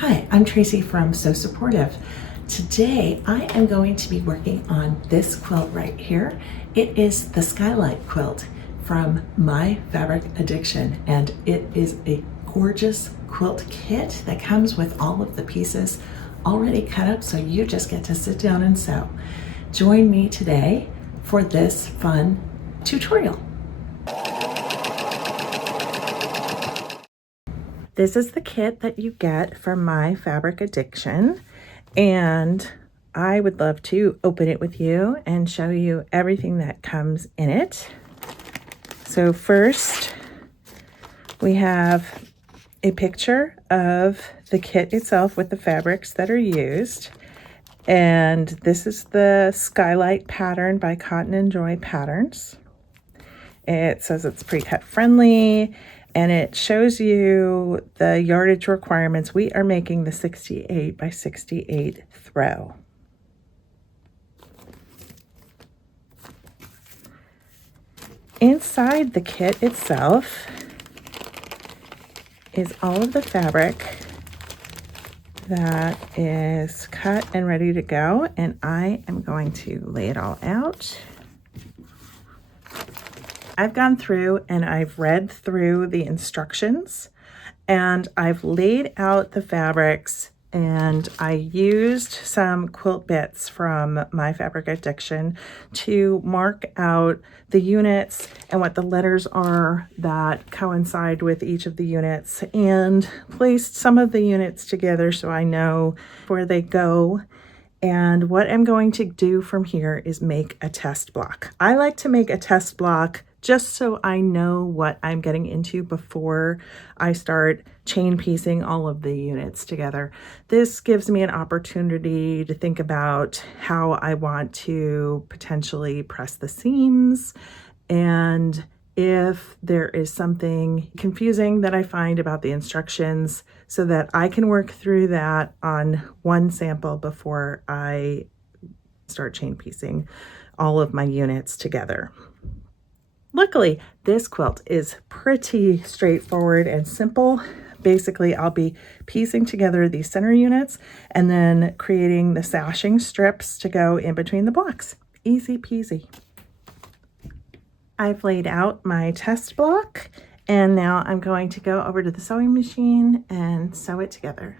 Hi, I'm Tracy from So Supportive. Today I am going to be working on this quilt right here. It is the Skylight Quilt from My Fabric Addiction, and it is a gorgeous quilt kit that comes with all of the pieces already cut up, so you just get to sit down and sew. Join me today for this fun tutorial. This is the kit that you get from My Fabric Addiction, and I would love to open it with you and show you everything that comes in it. So first, we have a picture of the kit itself with the fabrics that are used. And this is the Skylight pattern by Cotton & Joy Patterns. It says it's pre-cut friendly, and it shows you the yardage requirements. We are making the 68 by 68 throw. Inside the kit itself is all of the fabric that is cut and ready to go, and I am going to lay it all out. I've gone through and I've read through the instructions, and I've laid out the fabrics, and I used some quilt bits from My Fabric Addiction to mark out the units and what the letters are that coincide with each of the units, and placed some of the units together so I know where they go. And what I'm going to do from here is make a test block. I like to make a test block just so I know what I'm getting into before I start chain piecing all of the units together. This gives me an opportunity to think about how I want to potentially press the seams, and if there is something confusing that I find about the instructions, so that I can work through that on one sample before I start chain piecing all of my units together. Luckily, this quilt is pretty straightforward and simple. Basically, I'll be piecing together these center units and then creating the sashing strips to go in between the blocks. Easy peasy. I've laid out my test block, and now I'm going to go over to the sewing machine and sew it together.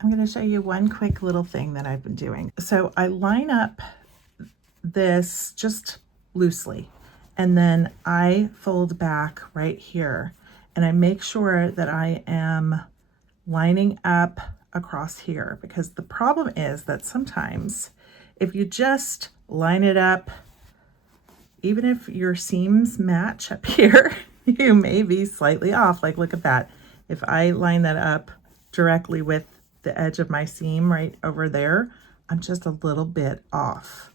I'm going to show you one quick little thing that I've been doing. So I line up this just loosely, and then I fold back right here, and I make sure that I am lining up across here, because the problem is that sometimes if you just line it up, even if your seams match up here, you may be slightly off. Like, look at that. If I line that up directly with the edge of my seam right over there, I'm just a little bit off.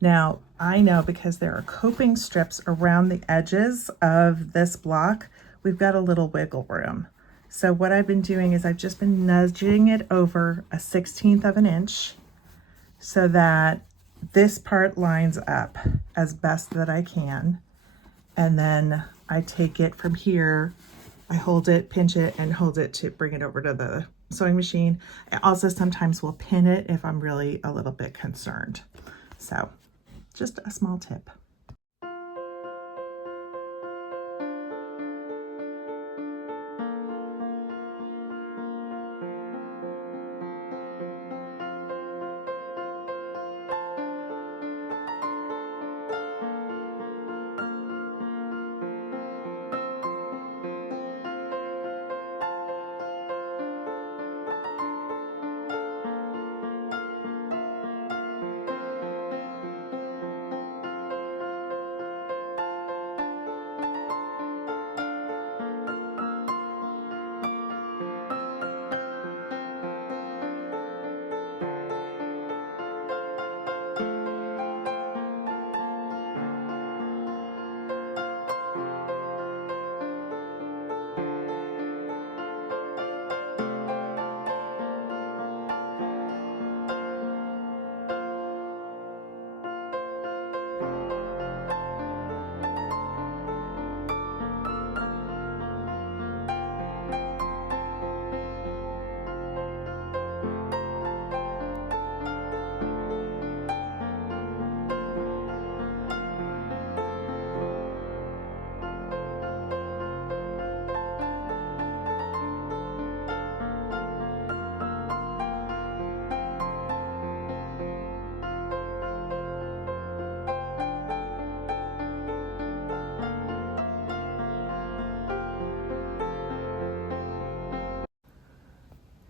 Now, I know because there are coping strips around the edges of this block, we've got a little wiggle room. So what I've been doing is I've just been nudging it over a 1/16 of an inch so that this part lines up as best that I can. And then I take it from here, I hold it, pinch it, and hold it to bring it over to the sewing machine. I also sometimes will pin it if I'm really a little bit concerned. So just a small tip.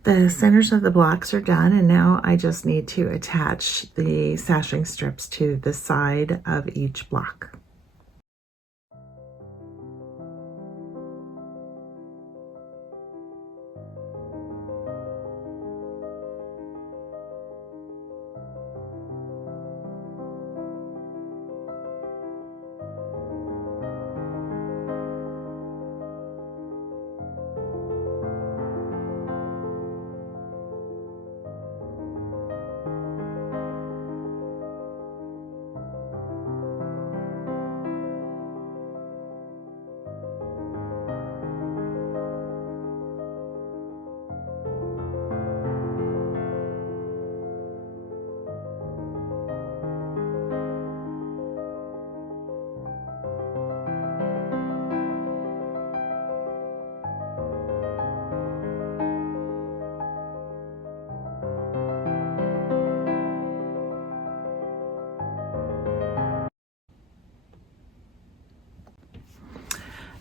The centers of the blocks are done, and now I just need to attach the sashing strips to the side of each block.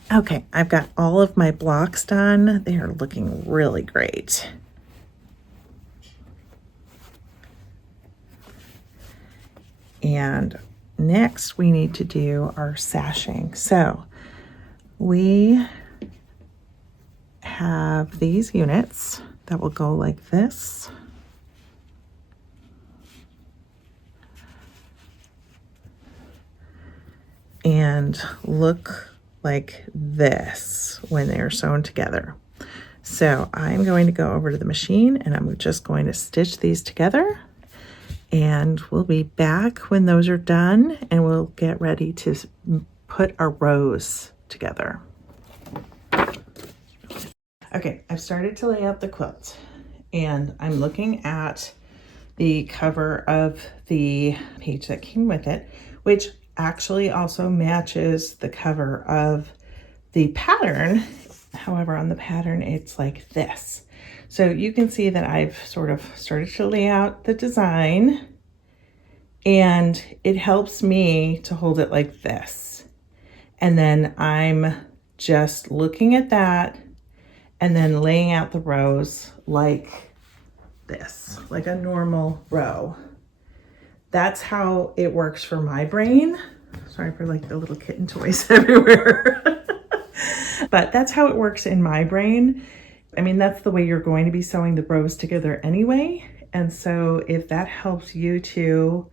Okay, I've got all of my blocks done. They are looking really great. And next we need to do our sashing. So we have these units that will go like this. And look like this when they're sewn together. So I'm going to go over to the machine and I'm just going to stitch these together, and we'll be back when those are done and we'll get ready to put our rows together. Okay, I've started to lay out the quilt and I'm looking at the cover of the page that came with it, which actually also matches the cover of the pattern However, on the pattern, it's like this. So you can see that I've sort of started to lay out the design, and it helps me to hold it like this. And then I'm just looking at that and then laying out the rows like this, like a normal row. That's how it works for my brain. Sorry for like the little kitten toys everywhere. But that's how it works in my brain. I mean, that's the way you're going to be sewing the rows together anyway. And so if that helps you too,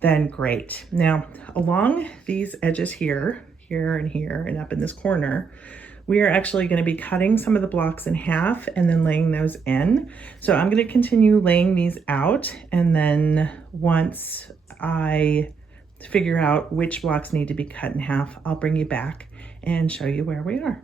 then great. Now, along these edges here, and here, and up in this corner, we are actually going to be cutting some of the blocks in half and then laying those in. So I'm going to continue laying these out, and then once I figure out which blocks need to be cut in half, I'll bring you back and show you where we are.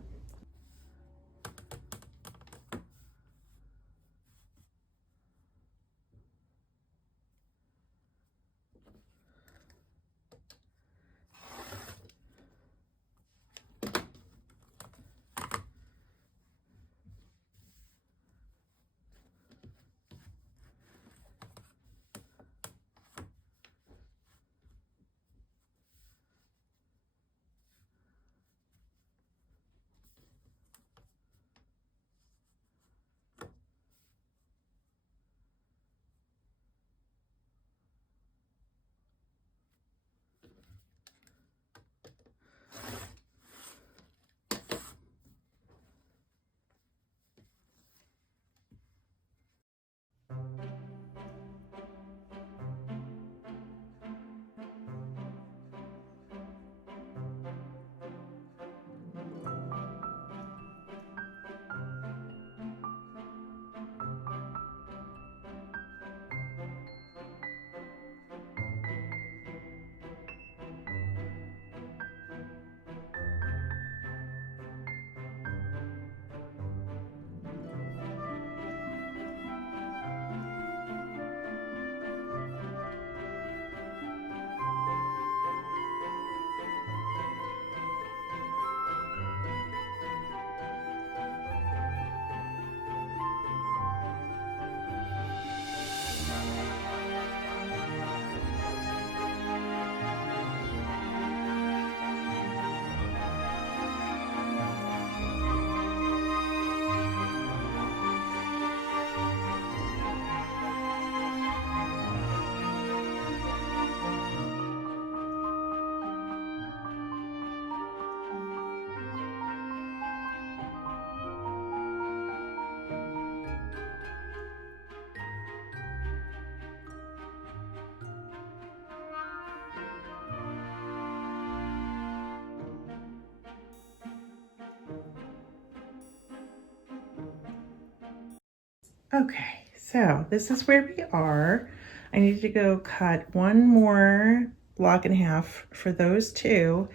Okay, so this is where we are. I need to go cut one more block and a half for those two,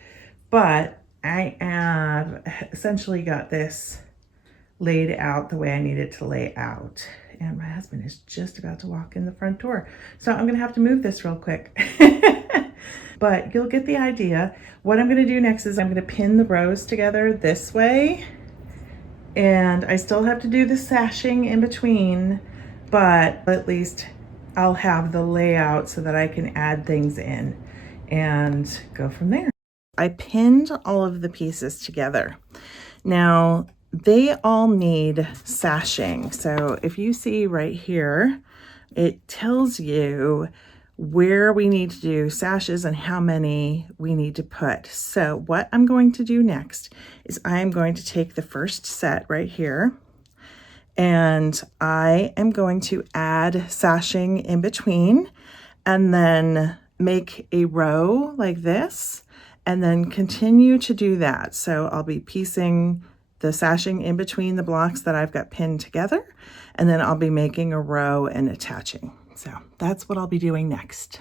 but I have essentially got this laid out the way I need it to lay out. And my husband is just about to walk in the front door. So I'm gonna have to move this real quick. But you'll get the idea. What I'm gonna do next is I'm gonna pin the rows together this way. And I still have to do the sashing in between, but at least I'll have the layout so that I can add things in and go from there. I pinned all of the pieces together. Now, they all need sashing. So if you see right here, it tells you where we need to do sashes and how many we need to put. So what I'm going to do next is I'm going to take the first set right here, and I am going to add sashing in between, and then make a row like this, and then continue to do that. So I'll be piecing the sashing in between the blocks that I've got pinned together, and then I'll be making a row and attaching. So that's what I'll be doing next.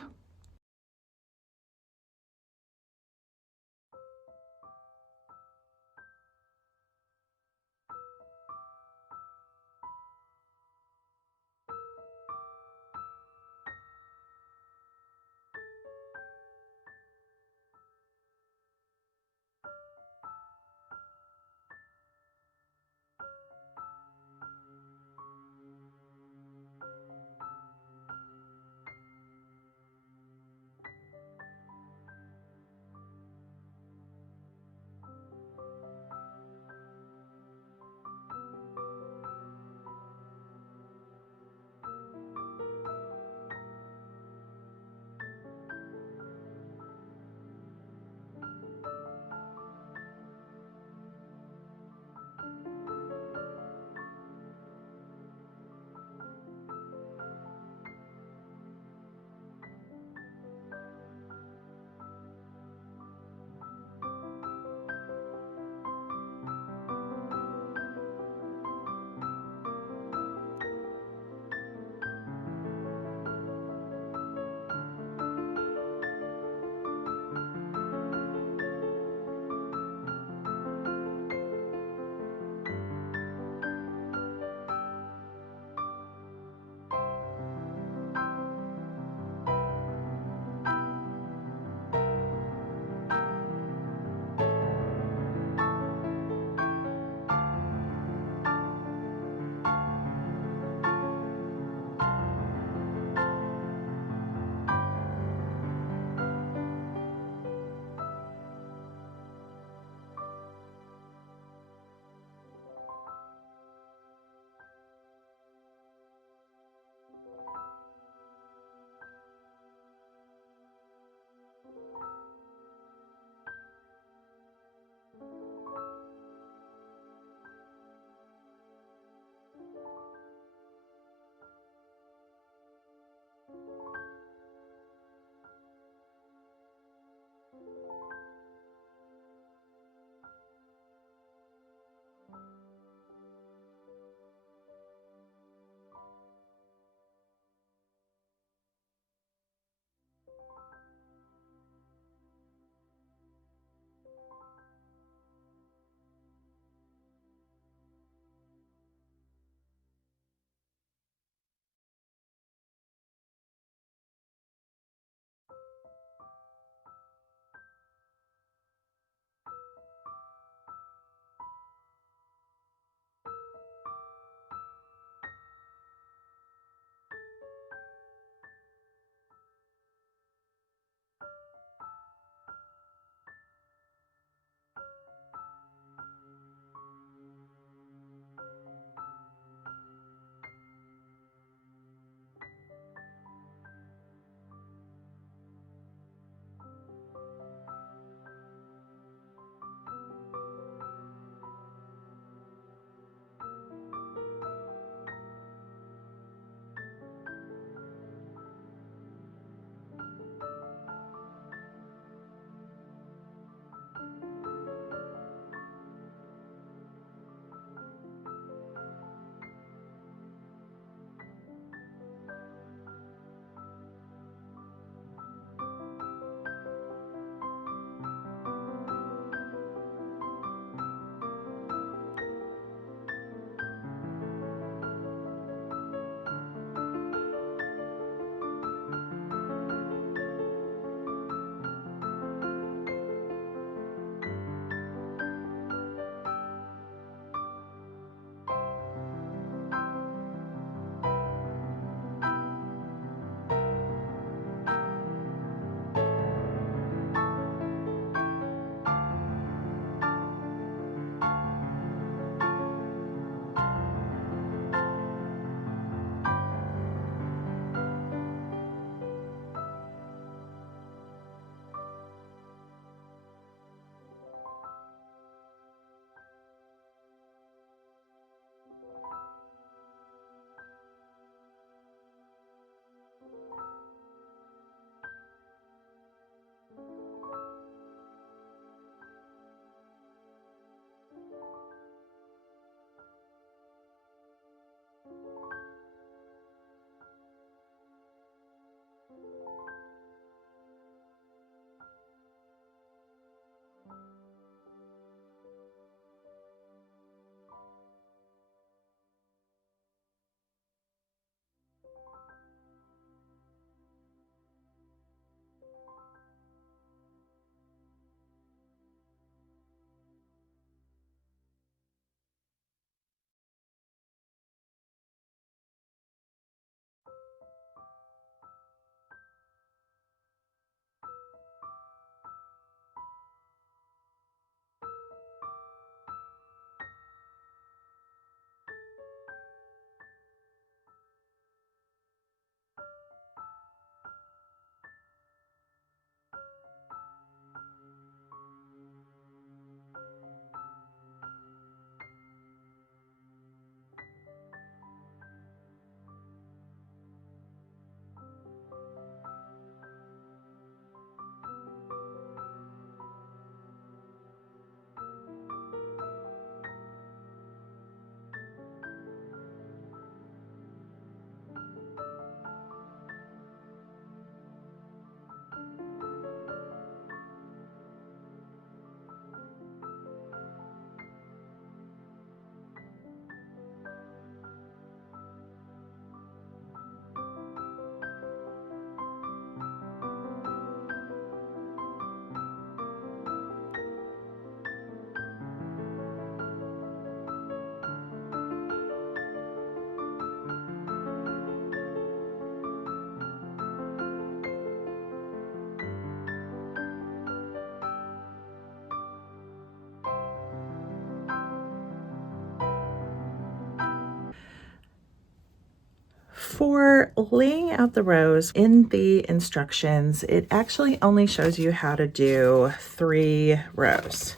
For laying out the rows in the instructions, it actually only shows you how to do 3 rows.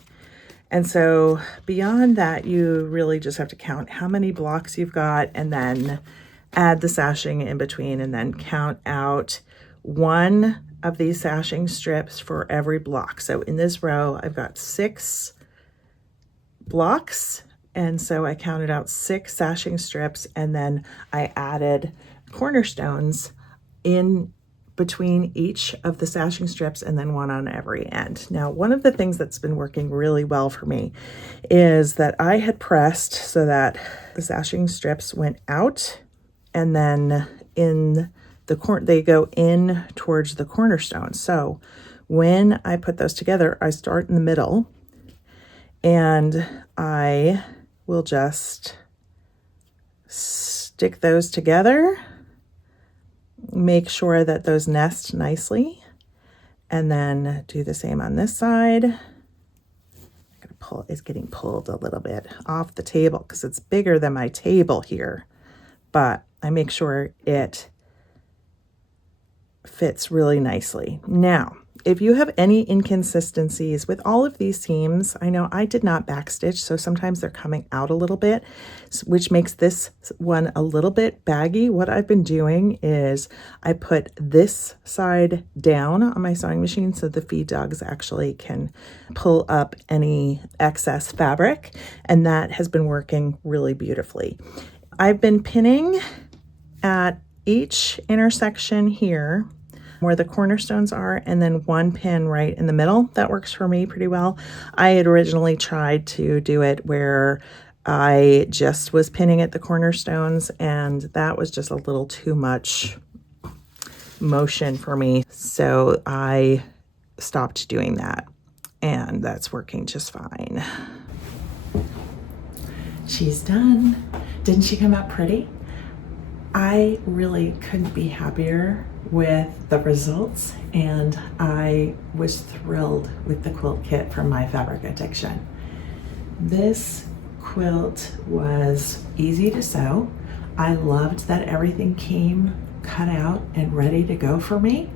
And so beyond that, you really just have to count how many blocks you've got and then add the sashing in between, and then count out 1 of these sashing strips for every block. So in this row, I've got 6 blocks. And so I counted out 6 sashing strips, and then I added cornerstones in between each of the sashing strips, and then 1 on every end. Now, one of the things that's been working really well for me is that I had pressed so that the sashing strips went out, and then in the they go in towards the cornerstone. So when I put those together, I start in the middle, and I will just stick those together, make sure that those nest nicely, and then do the same on this side. I'm gonna pull, it's getting pulled a little bit off the table because it's bigger than my table here, but I make sure it fits really nicely. Now, if you have any inconsistencies with all of these seams, I know I did not backstitch, so sometimes they're coming out a little bit, which makes this one a little bit baggy. What I've been doing is I put this side down on my sewing machine so the feed dogs actually can pull up any excess fabric, and that has been working really beautifully. I've been pinning at each intersection here where the cornerstones are, and then 1 pin right in the middle. That works for me pretty well. I had originally tried to do it where I just was pinning at the cornerstones, and that was just a little too much motion for me. So I stopped doing that, and that's working just fine. She's done. Didn't she come out pretty? I really couldn't be happier with the results, and I was thrilled with the quilt kit from My Fabric Addiction. This quilt was easy to sew. I loved that everything came cut out and ready to go for me.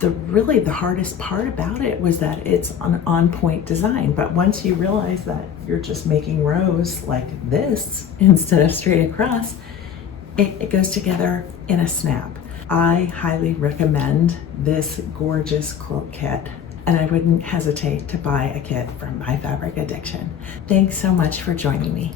Really the hardest part about it was that it's an on-point design, but once you realize that you're just making rows like this instead of straight across, it goes together in a snap. I highly recommend this gorgeous quilt kit, and I wouldn't hesitate to buy a kit from My Fabric Addiction. Thanks so much for joining me.